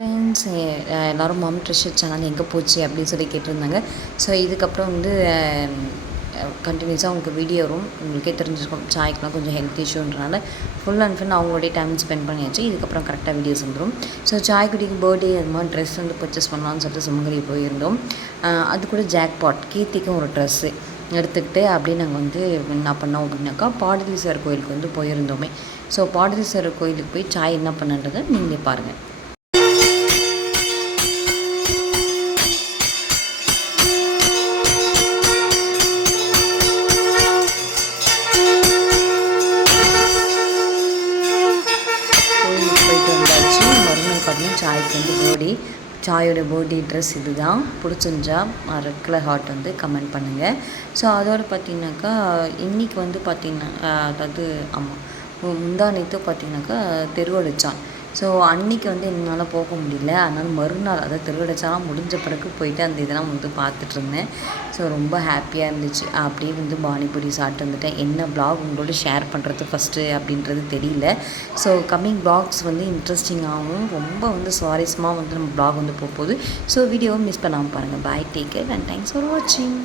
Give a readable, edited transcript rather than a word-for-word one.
Friends எல்லோரும் மம் treasure channel எங்கே போச்சு அப்படின்னு சொல்லி கேட்டிருந்தாங்க. ஸோ இதுக்கப்புறம் வந்து கண்டினியூஸாக உங்களுக்கு வீடியோ வரும். உங்களுக்கே தெரிஞ்சிருக்கும் சாய்க்குலாம் கொஞ்சம் ஹெல்த் இஷ்யூன்றனால ஃபுல் அண்ட் ஃபுல் அவங்களுடைய டைம் ஸ்பெண்ட் பண்ணியாச்சு. இதுக்கப்புறம் கரெக்டாக வீடியோஸ் வந்துடும். ஸோ சாய்க்குட்டிக்கு பர்த்டே அது மாதிரி ட்ரெஸ் வந்து பர்ச்சேஸ் பண்ணலான்னு சொல்லிட்டு சுமங்கலி போயிருந்தோம். அது கூட ஜாக்பாட் கீர்த்திக்கும் ஒரு ட்ரெஸ்ஸு எடுத்துக்கிட்டு அப்படியே நாங்கள் வந்து என்ன பண்ணோம் அப்படின்னாக்கா பாடலீஸ்வரர் கோயிலுக்கு வந்து போயிருந்தோமே. ஸோ பாடலீஸ்வரர் கோயிலுக்கு போய் சாய் என்ன பண்ணுன்றதை நீங்களே பாருங்கள். போயிட்டு வந்தாச்சு. மறுநாள் பார்த்தீங்கன்னா சாய்க்கு வந்து பர்த்டே. சாயோட பர்த்டே ட்ரெஸ் இது தான். பிடிச்சிருந்தா ரெட் கலர் ஹார்ட் வந்து கமெண்ட் பண்ணுங்கள். ஸோ அதோடு பார்த்தீங்கன்னாக்கா இன்றைக்கி வந்து பார்த்திங்கன்னா அதாவது ஆமாம் முந்தா நேற்று பார்த்தீங்கன்னாக்கா தெருவடைச்சான். ஸோ அன்றைக்கி வந்து என்னால் போக முடியல. அதனால் மறுநாள் அதாவது திருவிடைச்சாலாம் முடிஞ்ச பிறகு போயிட்டு அந்த இதெல்லாம் வந்து பார்த்துட்ருந்தேன். ஸோ ரொம்ப ஹாப்பியாக இருந்துச்சு. அப்படியே வந்து பானிபூரி சாப்பிட்டு வந்துட்டேன். என்ன வ்ளாக் உங்களோட ஷேர் பண்ணுறது ஃபஸ்ட்டு அப்படின்றது தெரியல. ஸோ கம்மிங் வ்ளாக்ஸ் வந்து இன்ட்ரெஸ்டிங்காகவும் ரொம்ப வந்து சுவாரஸ்யமாக வந்து நம்ம வ்ளாக் வந்து போகுது. ஸோ வீடியோவை மிஸ் பண்ணாமல் பாருங்கள். Bye, take care and thanks for வாட்சிங்.